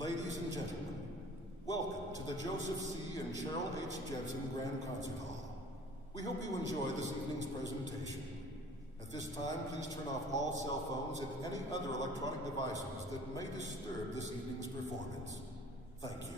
Ladies and gentlemen, welcome to the Joseph C. and Cheryl H. Jepson Grand Concert Hall. We hope you enjoy this evening's presentation. At this time, please turn off all cell phones and any other electronic devices that may disturb this evening's performance. Thank you.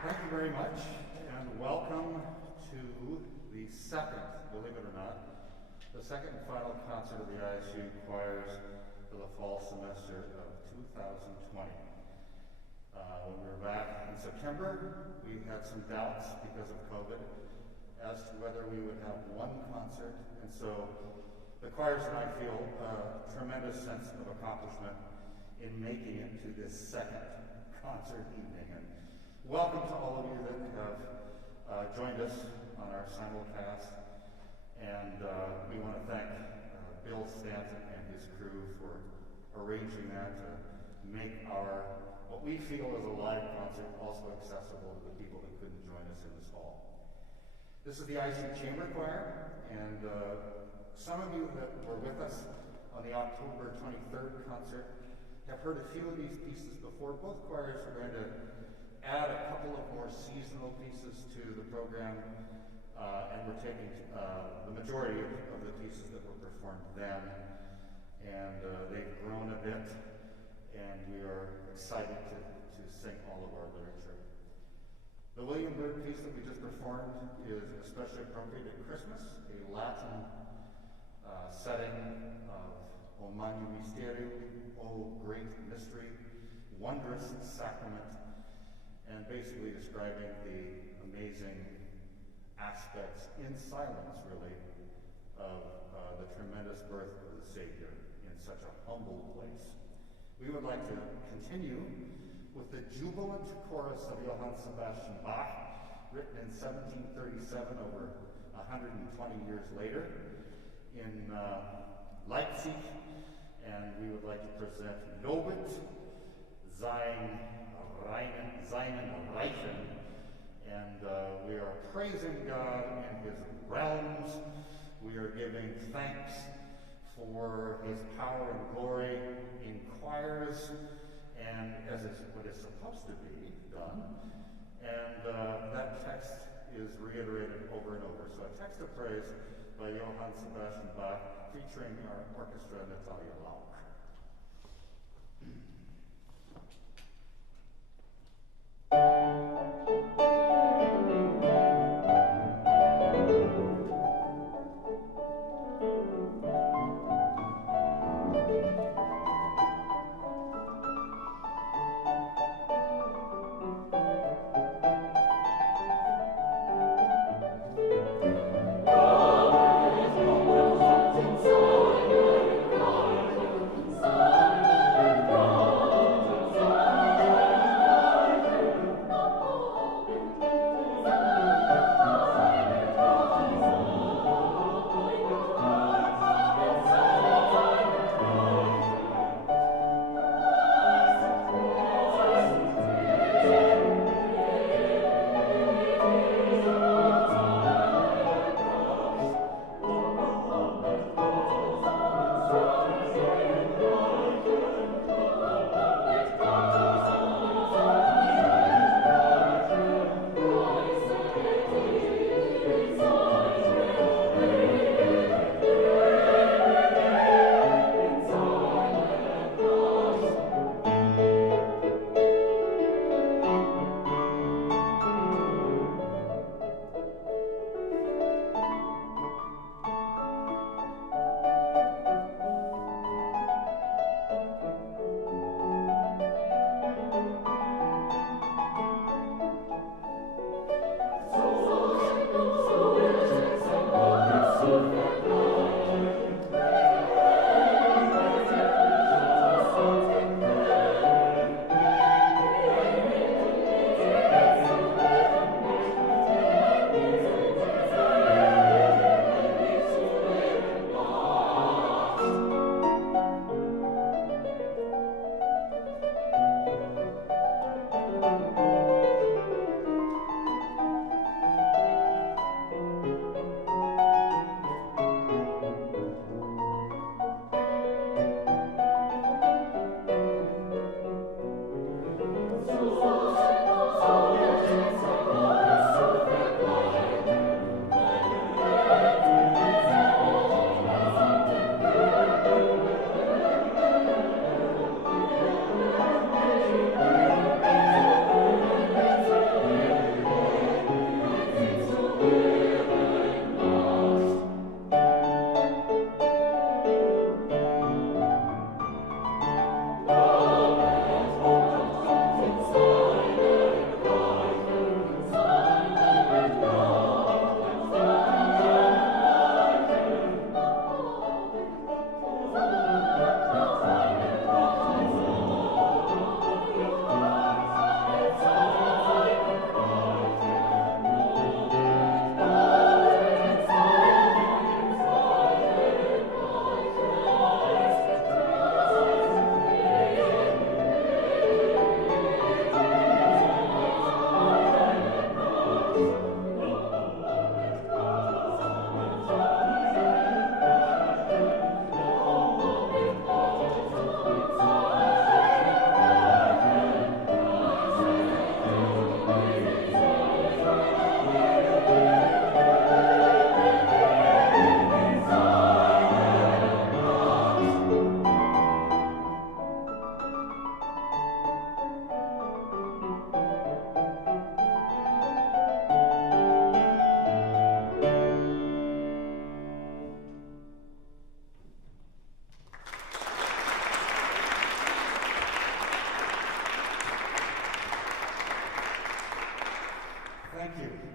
Thank you very much, and welcome to the second, believe it or not, the second and final concert of the ISU Choirs for the fall semester of 2020. When we were back in September, we had some doubts because of COVID as to whether we would have one concert, and so the choirs and I feel a tremendous sense of accomplishment in making it to this second concert evening. And welcome to all of you that have joined us on our simulcast, and we want to thank Bill Stanton and his crew for arranging that to make our, what we feel is a live concert, also accessible to the people that couldn't join us in this hall. This is the ISU Chamber Choir, and some of you that were with us on the October 23rd concert have heard a few of these pieces before. Both choirs are going to add a couple of more seasonal pieces to the program, and we're taking the majority of the pieces that were performed then, and they've grown a bit, and we are excited to to sing all of our literature. The William Byrd piece that we just performed is especially appropriate at Christmas, a Latin setting of O Magnum Mysterium, O Great Mystery, Wondrous Sacrament, and basically describing the amazing aspects in silence, really, of the tremendous birth of the Savior in such a humble place. We would like to continue with the jubilant chorus of Johann Sebastian Bach, written in 1737, over 120 years later, in Leipzig, and we would like to present Lobet seinen Reichen, and we are praising God in his realms. We are giving thanks for his power and glory in choirs, and as is what is supposed to be done. And that text is reiterated over and over. So a text of praise by Johann Sebastian Bach, featuring our orchestra, Natalia Lauch. Amen.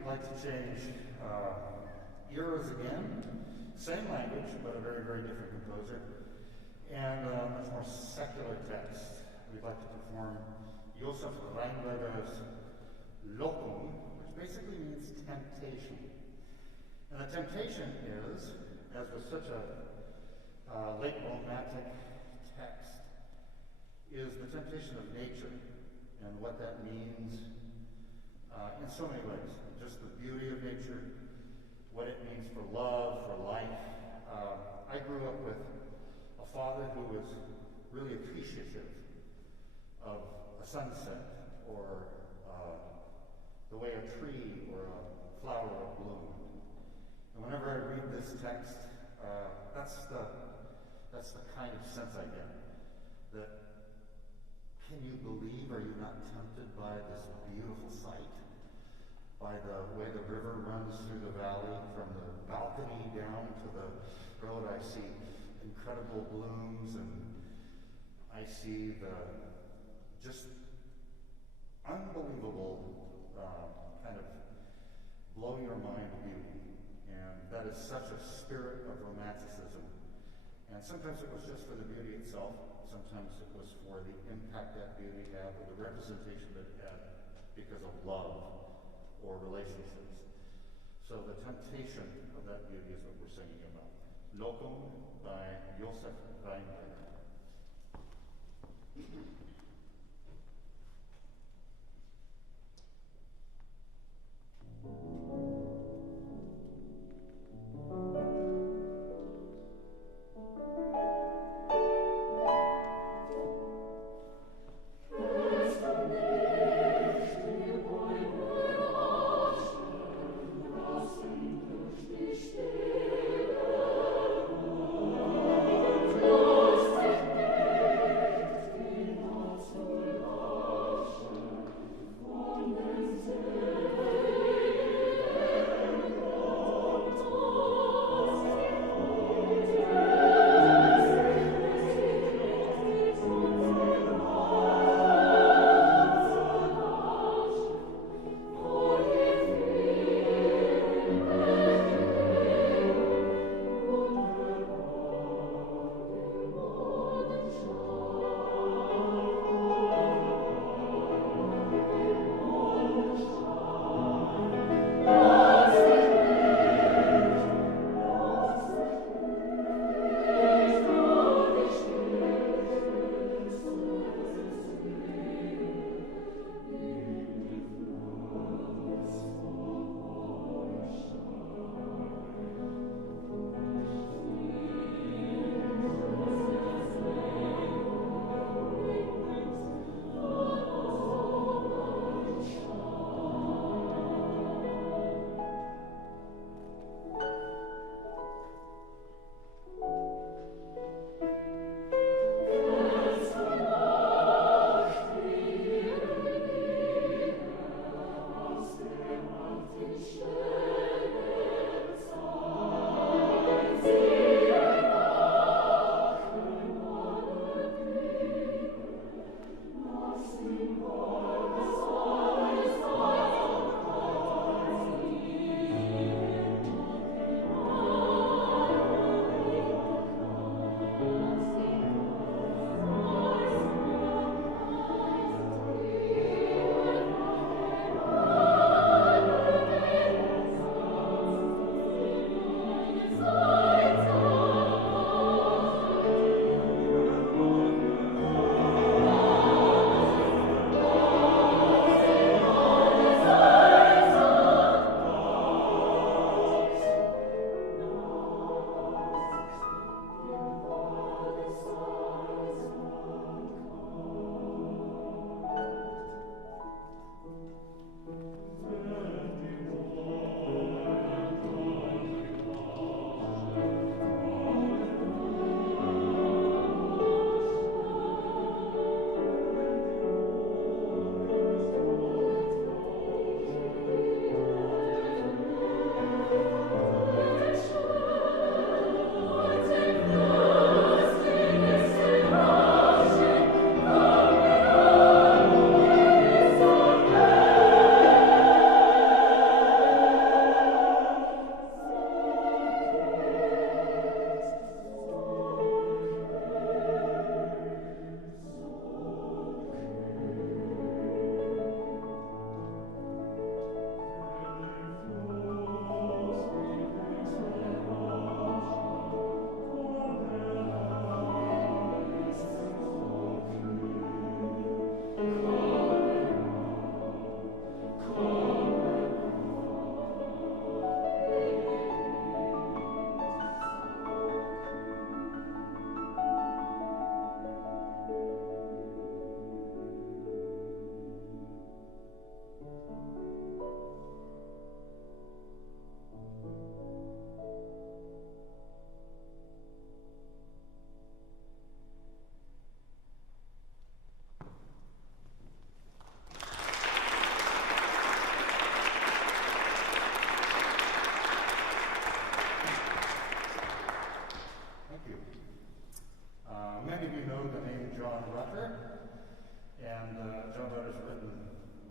we'd like to change eras again. Same language, but a very, very different composer. And a much more secular text. We'd like to perform Josef Reinberger's Lokum, which basically means temptation. And the temptation is, as with such a late romantic text, is the temptation of nature and what that means in so many ways. Just the beauty of nature, what it means for love, for life. I grew up with a father who was really appreciative of a sunset or the way a tree or a flower bloomed. And whenever I read this text, that's the kind of sense I get. That can you believe, are you not tempted by this beautiful sight? By the way the river runs through the valley, from the balcony down to the road, I see incredible blooms, and I see the just unbelievable kind of blow your mind beauty. And that is such a spirit of romanticism. And sometimes it was just for the beauty itself. Sometimes it was for the impact that beauty had, or the representation that it had because of love or relationships. So the temptation of that beauty is what we're singing about. Lokum by Josef Reinberger. Thank you.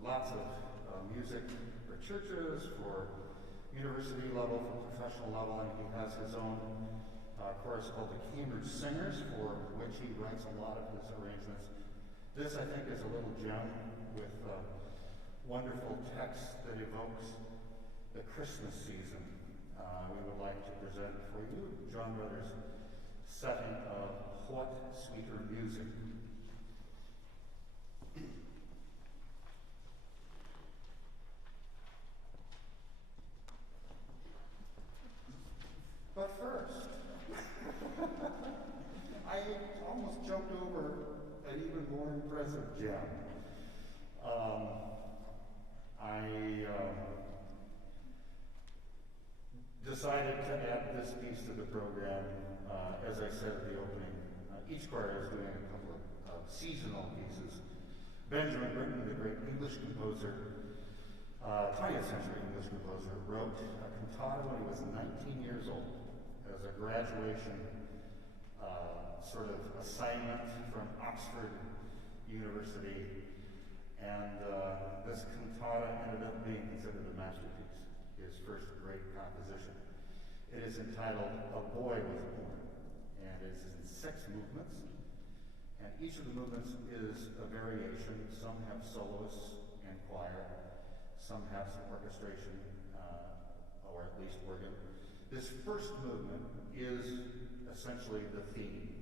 lots of music for churches, for university level, for professional level, and he has his own chorus called the Cambridge Singers, for which he writes a lot of his arrangements. This, I think, is a little gem with wonderful text that evokes the Christmas season. We would like to present for you John Rutter's setting of What Sweeter Music. But first, I almost jumped over an even more impressive gem. I decided to add this piece to the program, as I said at the opening. Each choir is doing a couple of seasonal pieces. Benjamin Britten, the great English composer, 20th century English composer, wrote a cantata when he was 19 years old as a graduation sort of assignment from Oxford University. And this cantata ended up being considered a masterpiece, his first great composition. It is entitled A Boy Was Born, and it is in 6 movements. And each of the movements is a variation. Some have soloists and choir, some have some orchestration, or at least organ. This first movement is essentially the theme,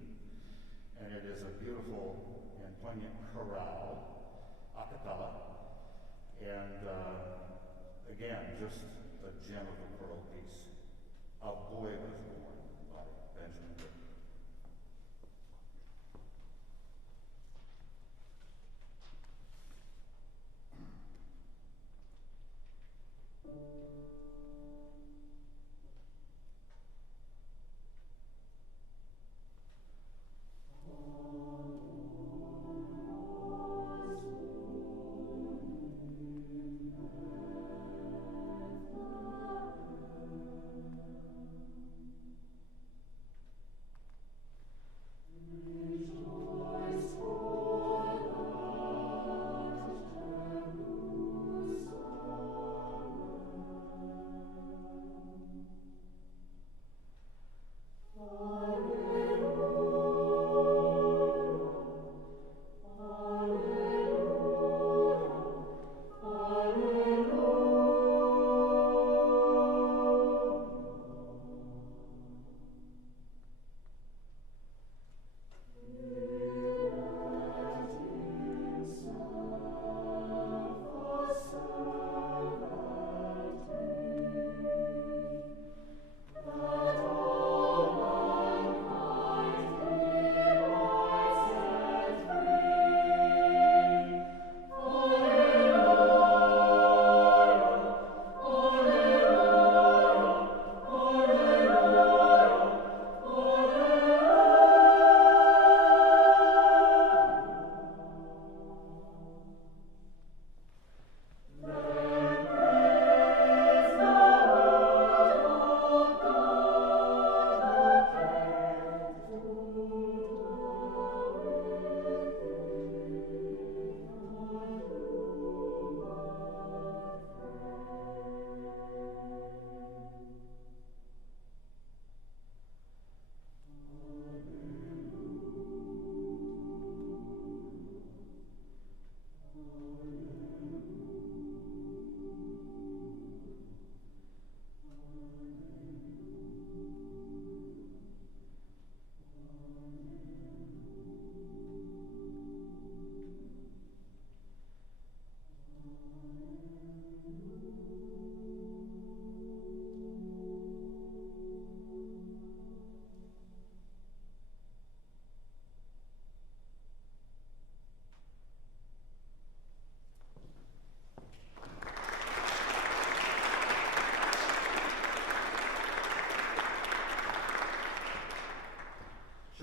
and it is a beautiful and poignant chorale, a cappella, and again, just a gem of a choral piece. A Boy Was Born by Benjamin Britten.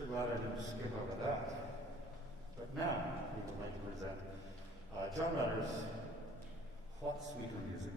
Glad I didn't skip over that. But now we would like to present John Rutter's What Sweeter Music.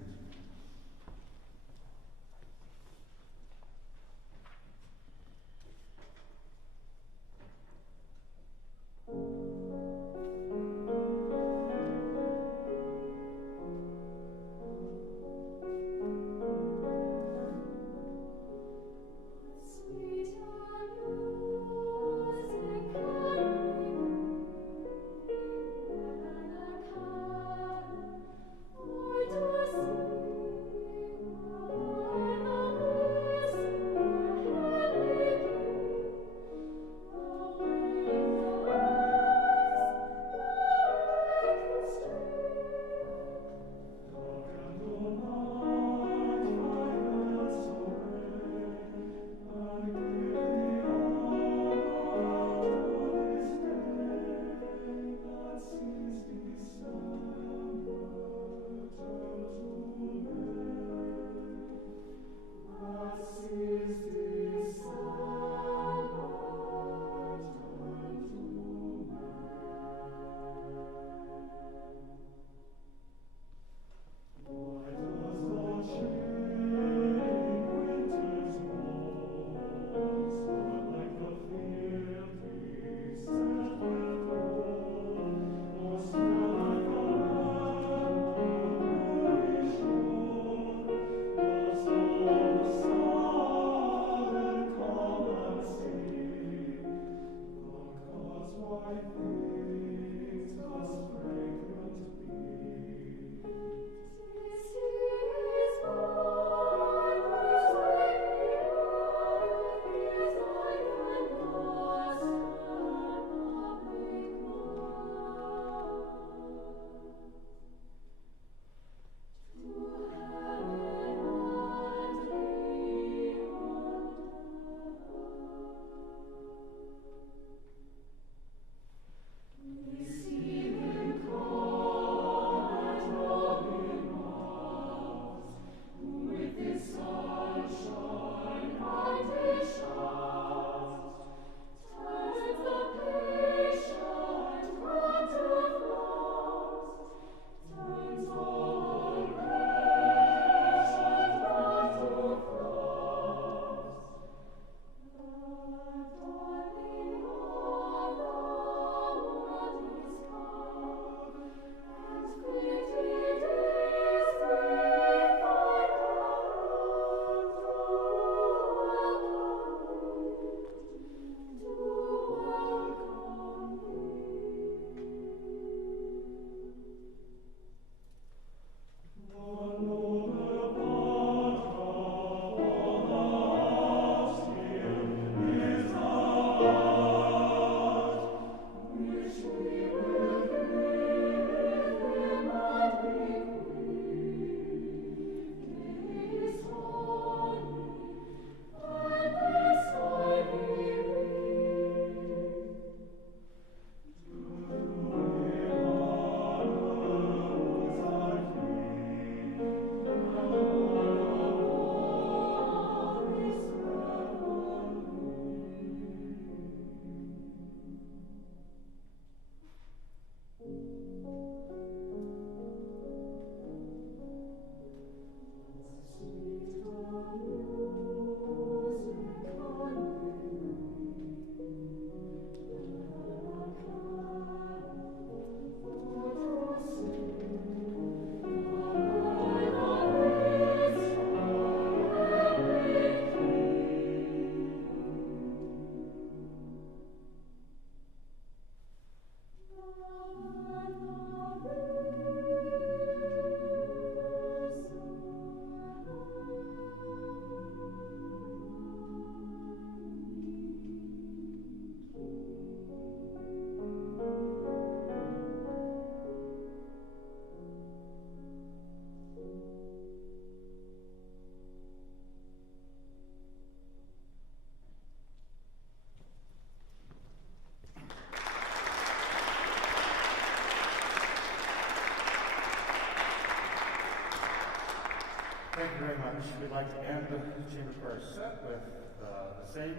Thank you very much. We'd like to end the chamber choir set with the same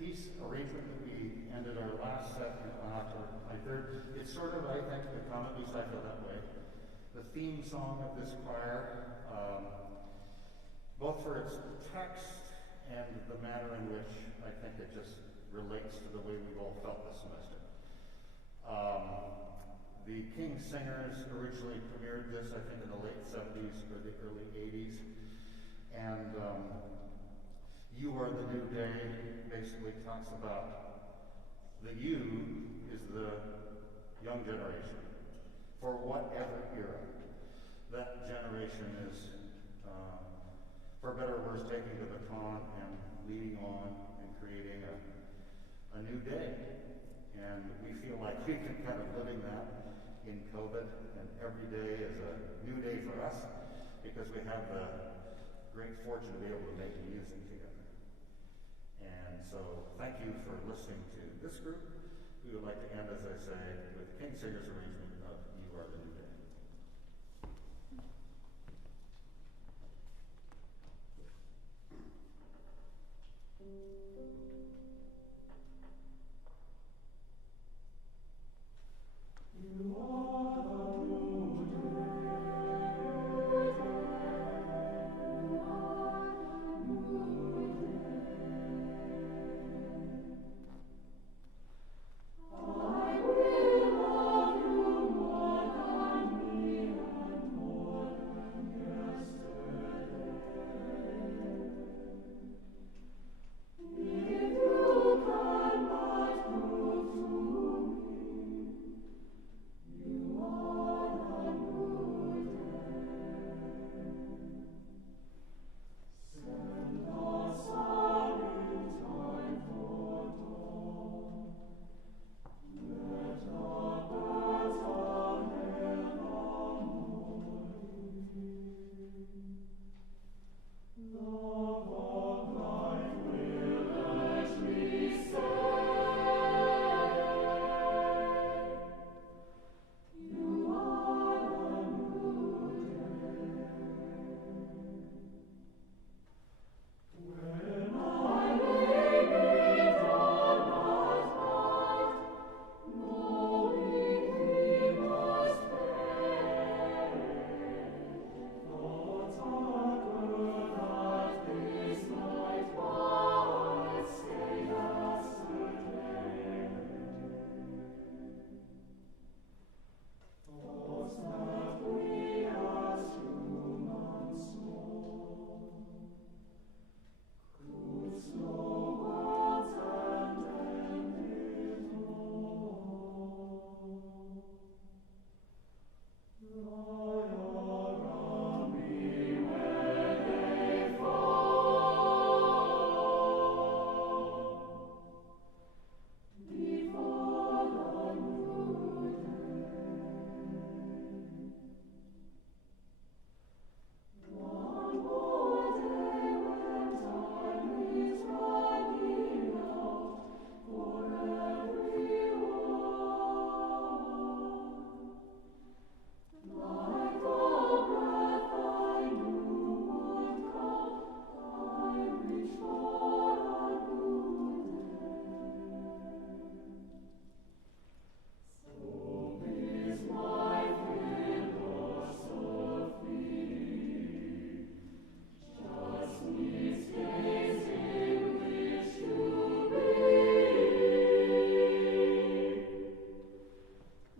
piece arrangement that we ended our last set on October 23rd. It's sort of, I think, become, at least I feel that way, the theme song of this choir, both for its text and the manner in which I think it just relates to the way we've all felt this semester. The King Singers originally premiered this, I think, in the late 70s or the early 80s. And You Are the New Day basically talks about the you is the young generation, for whatever era. That generation is, for better or worse, taking the baton and leading on and creating a new day. And we feel like we can kind of living that in COVID, and every day is a new day for us because we have the great fortune to be able to make music together. And so thank you for listening to this group. We would like to end, as I say, with King Singer's arrangement of You Are the New Day. You are the new I will love you more than me and more than yesterday. If you cannot prove to me you are the new day, send us a new time for dawn. Let the birds of heaven love of life will let me say, you are the new day. When I lay me down at night, knowing He must pay, thoughts occur that this night might stay yesterday. Thoughts that we as humans know could slow words and end it all. Lie around me when they fall, before the new day. One more day when time is running out for everyone. Like the breath I knew would come, I reach for a new day. So is my philosophy, just needs days in which to be.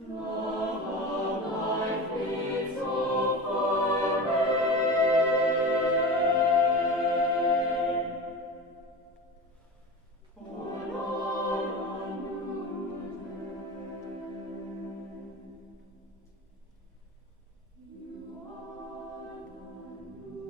Love of life beats over me, born on a new day. You are the new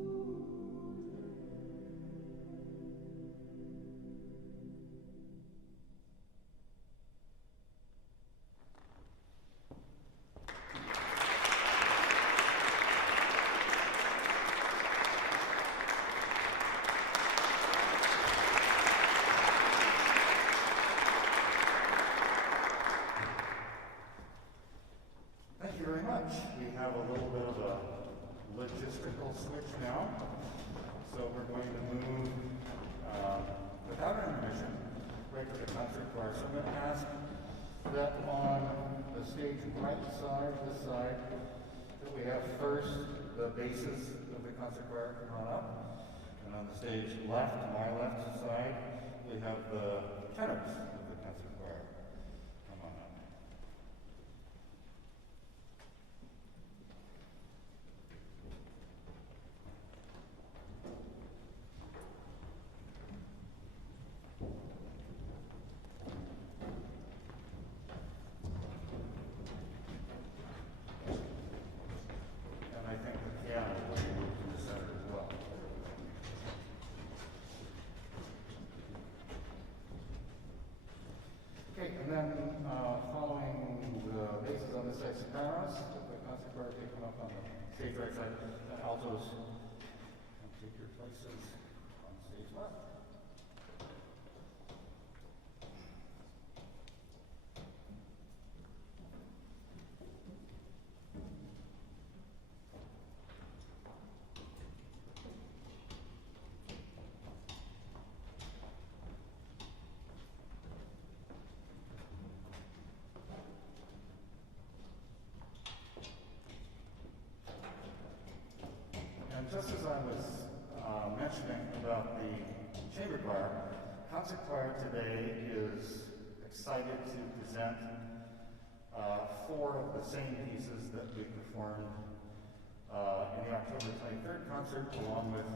Thank you very much. We have a little bit of a logistical switch now. So we're going to move without intermission right to the concert choir. So I'm going to ask that on the stage right side, this side, that we have first the basses of the concert choir come on up. And on the stage left, my left side, we have the tenors of the concert choir. Come on up. And I think the piano will be moved to the center as well. Okay, and then following the basses on this side, sopranos, the concert choir take them up on the stage right side, and altos come take your places on stage left. And just as I was mentioning about the chamber choir, concert choir today is excited to present 4 of the same pieces that we performed in the October 23rd concert, along with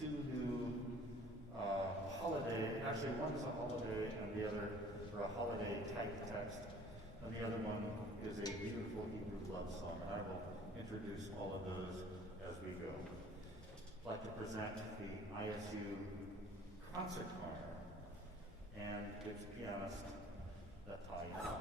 2 new holiday, actually one is a holiday and the other, or a holiday type text, and the other one is a beautiful Hebrew love song, and I will introduce all of those as we go. I'd like to present the ISU Concert Choir and its pianist, Natalia.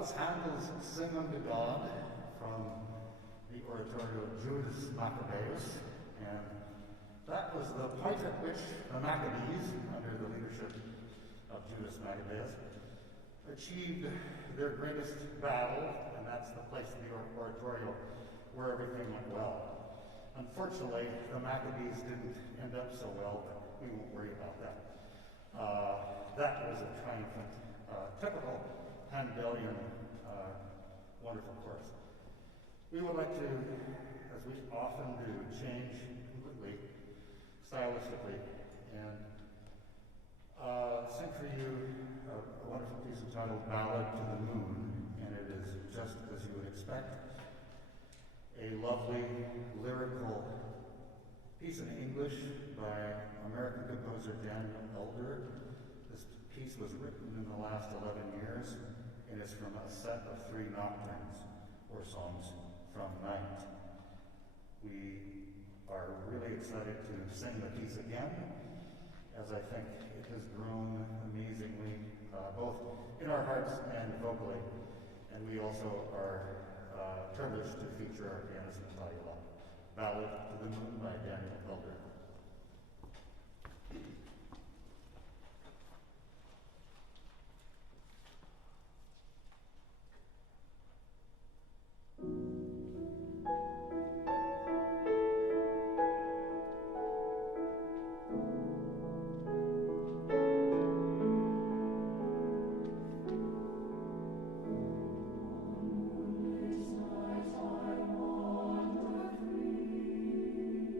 was Handel's Sing Unto God from the oratorio Judas Maccabeus, and that was the point at which the Maccabees, under the leadership of Judas Maccabeus, achieved their greatest battle, and that's the place in the oratorio where everything went well. Unfortunately, the Maccabees didn't end up so well, but we won't worry about that. That was a triumphant, typical Handelian, wonderful chorus. We would like to, as we often do, change completely, stylistically, and sing for you a wonderful piece entitled Ballad to the Moon, and it is just as you would expect. A lovely lyrical piece in English by American composer Daniel Elder. This piece was written in the last 11 years, and it's from a set of 3 nocturnes, or songs, from Night. We are really excited to sing the piece again, as I think it has grown amazingly, both in our hearts and vocally, and we also are privileged to feature our pianist Natalia Locke. Ballad to the Moon by Daniel Elder. This night I wander free.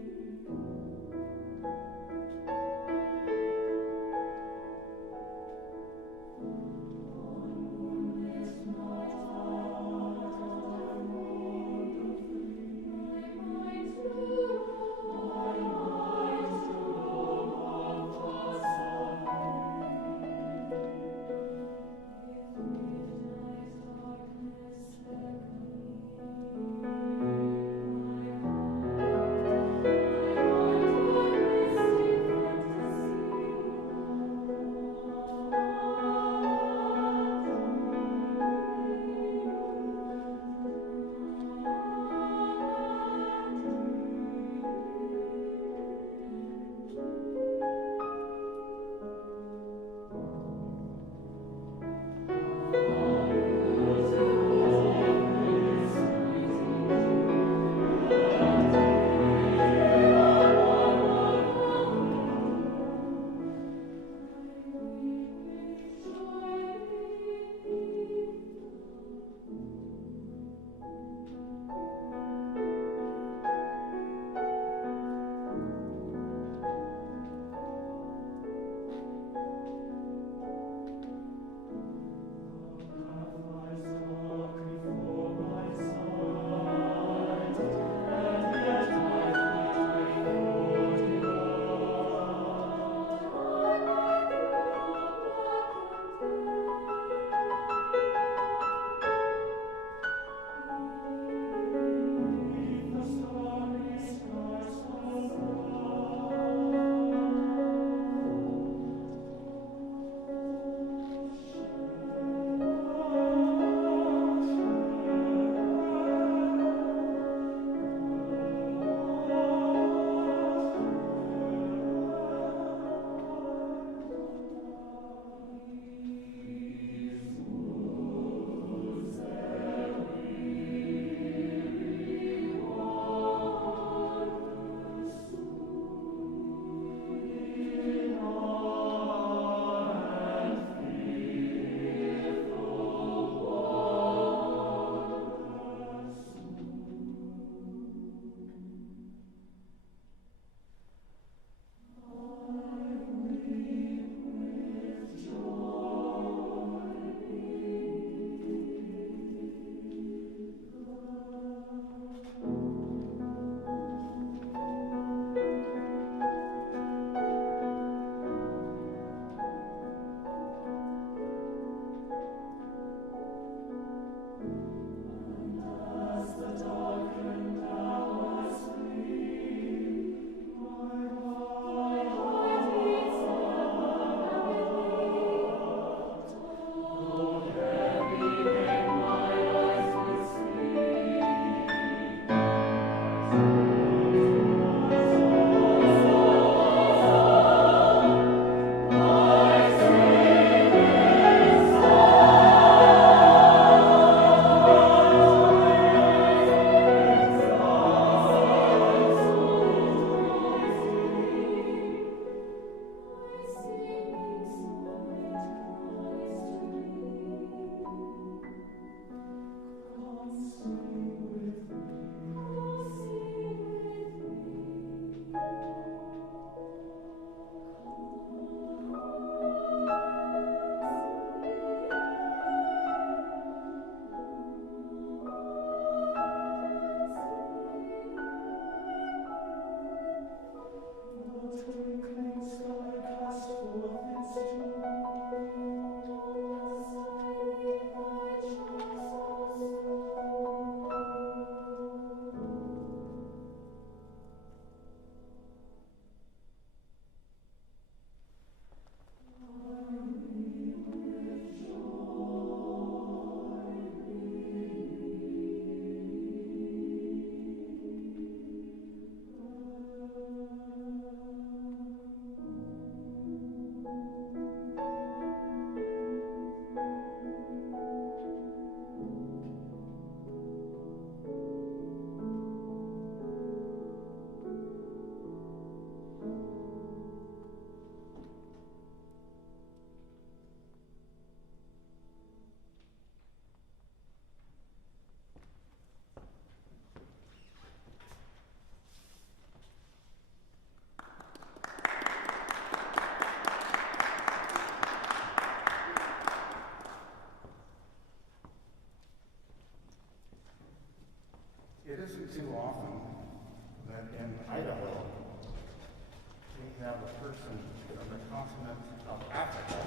have a person from the continent of Africa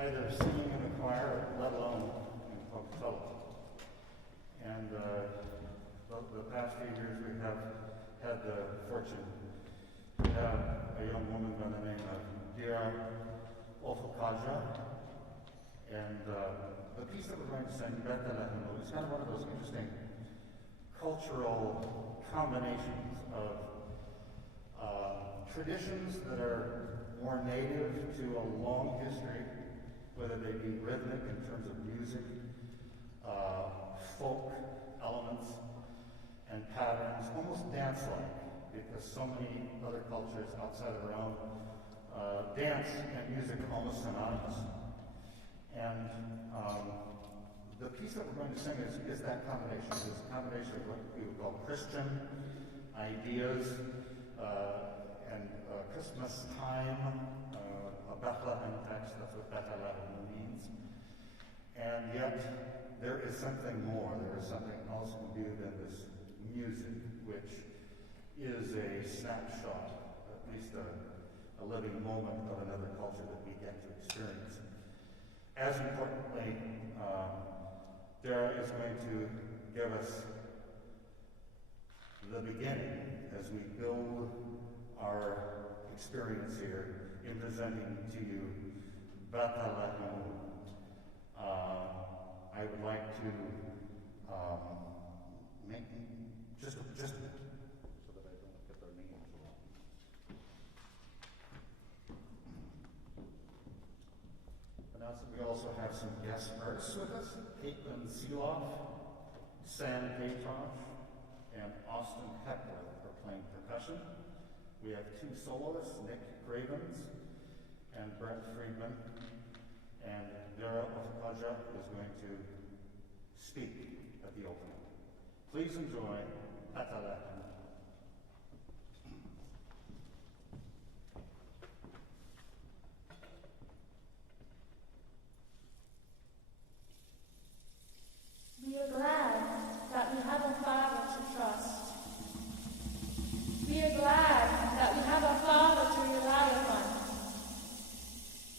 either singing in the choir, let alone in public. And the past few years we have had the fortune to have a young woman by the name of Dira Ofakaja. And the piece that we're going to sing, Bethlehem, is kind of one of those interesting cultural combinations of traditions that are more native to a long history, whether they be rhythmic in terms of music, folk elements and patterns, almost dance-like, because so many other cultures outside of our own dance and music are almost synonymous. And the piece that we're going to sing is that combination. It's a combination of what we would call Christian ideas and Christmas time, a Bethlehem text, that's what Bethlehem means. And yet, there is something more. There is something also imbued in this music, which is a snapshot, at least a living moment of another culture that we get to experience. As importantly, Dara is going to give us the beginning as we build our experience here in presenting to you Bethlehem. I would like to make just so that I don't get their names wrong. Announce that we also have some guest artists with us: Caitlin Seeloff, Sam Paytosh, and Austin Hepworth are playing percussion. We have two soloists, Nick Cravens and Brent Friedman. And Dara Ofakaja is going to speak at the opening. Please enjoy Bethlehem. We are glad that we have a Father to trust. We are glad that we have a Father to rely upon.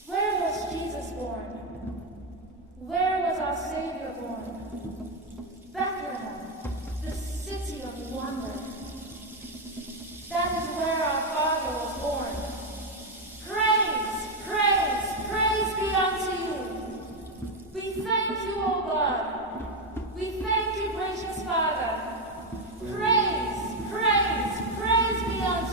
Where was Jesus born? Where was our Savior born? Bethlehem, the city of wonder. That is where our Father was born. Praise, praise, praise be unto you. We thank you, O God. We thank you, gracious Father. Praise, praise, praise be unto you.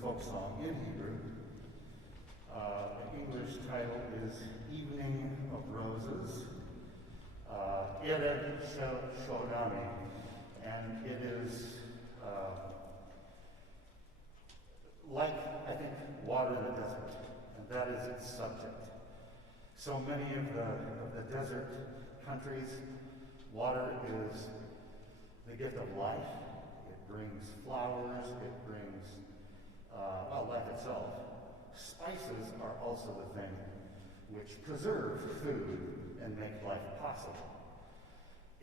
folk song in Hebrew. The English title is Evening of Roses, Erev Shodami, and it is like, I think, water in the desert, and that is its subject. So many of the desert countries, water is the gift of life. It brings flowers, it brings, life itself. Spices are also the thing which preserve food and make life possible.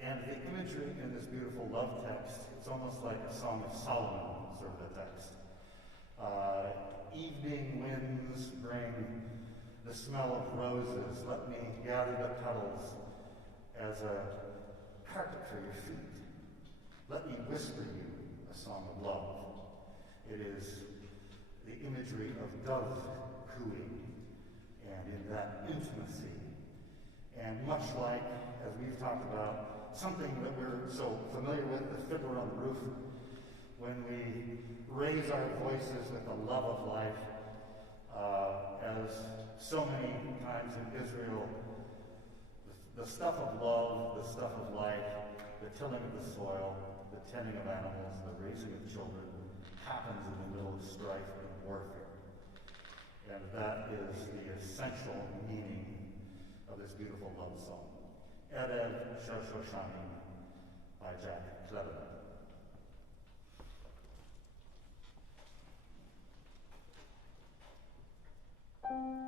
And the imagery in this beautiful love text, it's almost like a Song of Solomon sort of a text. Evening winds bring the smell of roses. Let me gather the petals as a carpet for your feet. Let me whisper you a song of love. It is the imagery of dove cooing, and in that intimacy. And much like, as we've talked about, something that we're so familiar with, the fiddler on the roof, when we raise our voices with the love of life, as so many times in Israel, the stuff of love, the stuff of life, the tilling of the soil, the tending of animals, the raising of children, happens in the middle of strife and warfare. And that is the essential meaning of this beautiful love song. Erev Shoshani by Jack Cleveland. Thank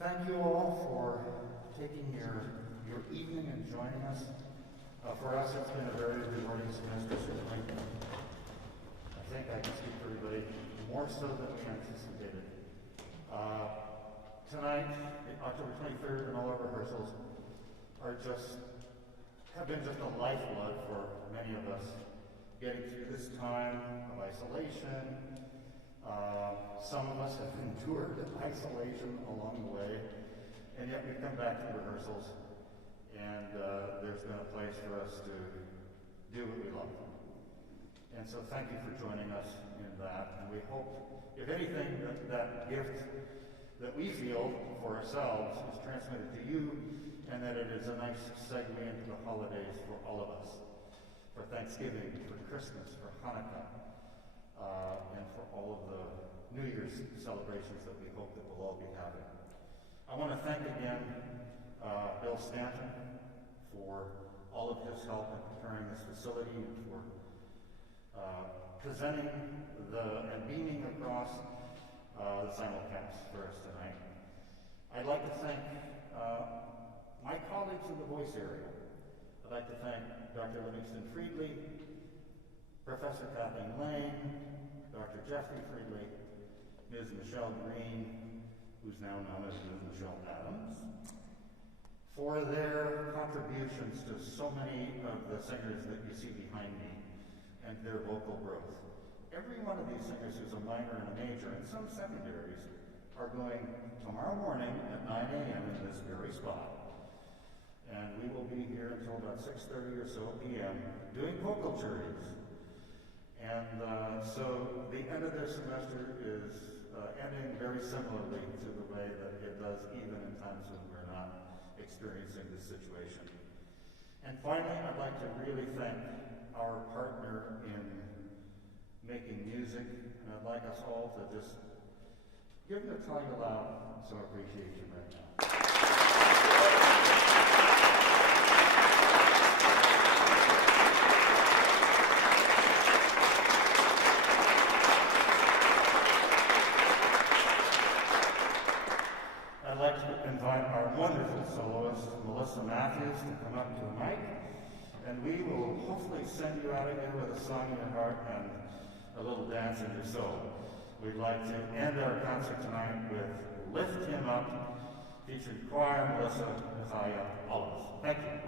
Thank you all for taking your evening and joining us. For us, it's been a very rewarding semester, certainly. I think I can speak for everybody, more so than we anticipated. Tonight, October 23rd, and all our rehearsals have been just a lifeblood for many of us, getting through this time of isolation. Some of us have endured isolation along the way, and yet we've come back to rehearsals, and there's been a place for us to do what we love. And so thank you for joining us in that, and we hope, if anything, that gift that we feel for ourselves is transmitted to you, and that it is a nice segue into the holidays for all of us, for Thanksgiving, for Christmas, for Hanukkah, and for all of the New Year's celebrations that we hope that we'll all be having. I want to thank again Bill Stanton for all of his help in preparing this facility and for presenting and beaming across the simulcast for us tonight. I'd like to thank my colleagues in the voice area. I'd like to thank Dr. Livingston Friedley, Professor Kathleen Lane, Dr. Jeffrey Friedley, Ms. Michelle Green, who's now known as Ms. Michelle Adams, for their contributions to so many of the singers that you see behind me and their vocal growth. Every one of these singers who's a minor and a major, and some secondaries, are going tomorrow morning at 9 a.m. in this very spot. And we will be here until about 6:30 or so p.m. doing vocal juries. And so the end of their semester is ending very similarly to the way that it does even in times when we're not experiencing this situation. And finally, I'd like to really thank our partner in making music, and I'd like us all to just give Natalia Lau some appreciation right now. I'd like to invite our wonderful soloist, Melissa Matthews, to come up to the mic, and we will hopefully send you out of here with a song in your heart and a little dance in your soul. We'd like to end our concert tonight with Lift Him Up, featuring choir, Melissa, Natalia, all of us. Thank you.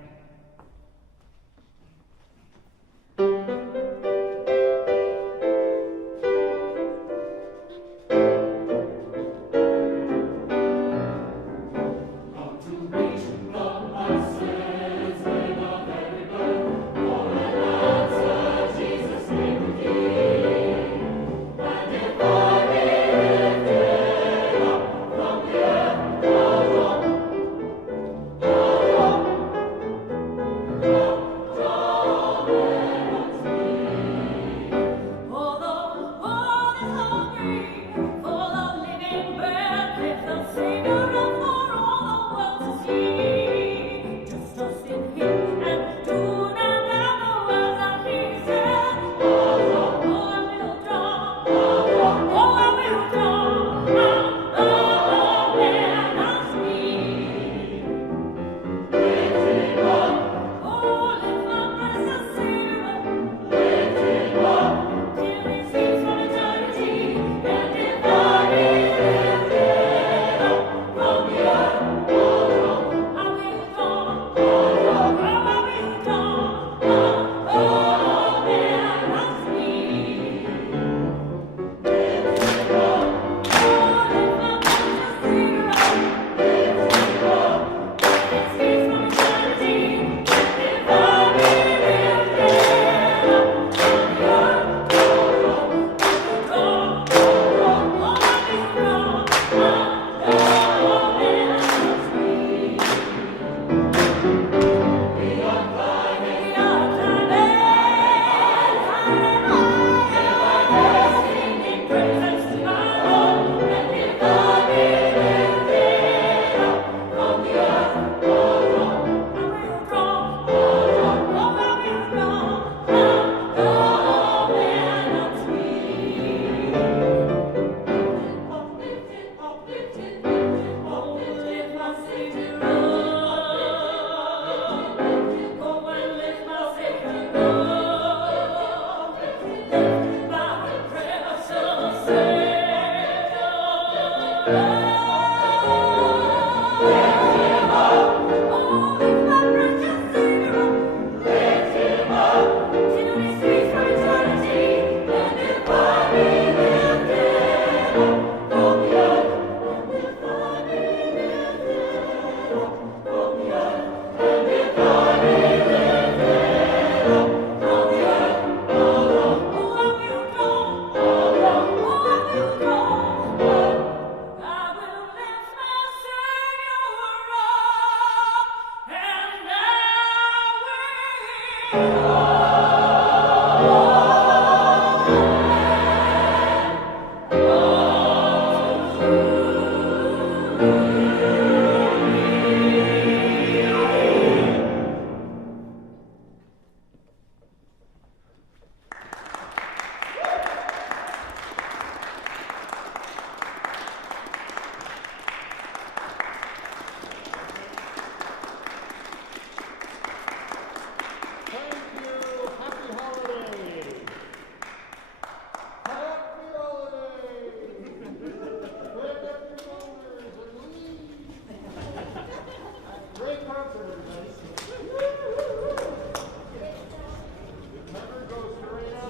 Amen.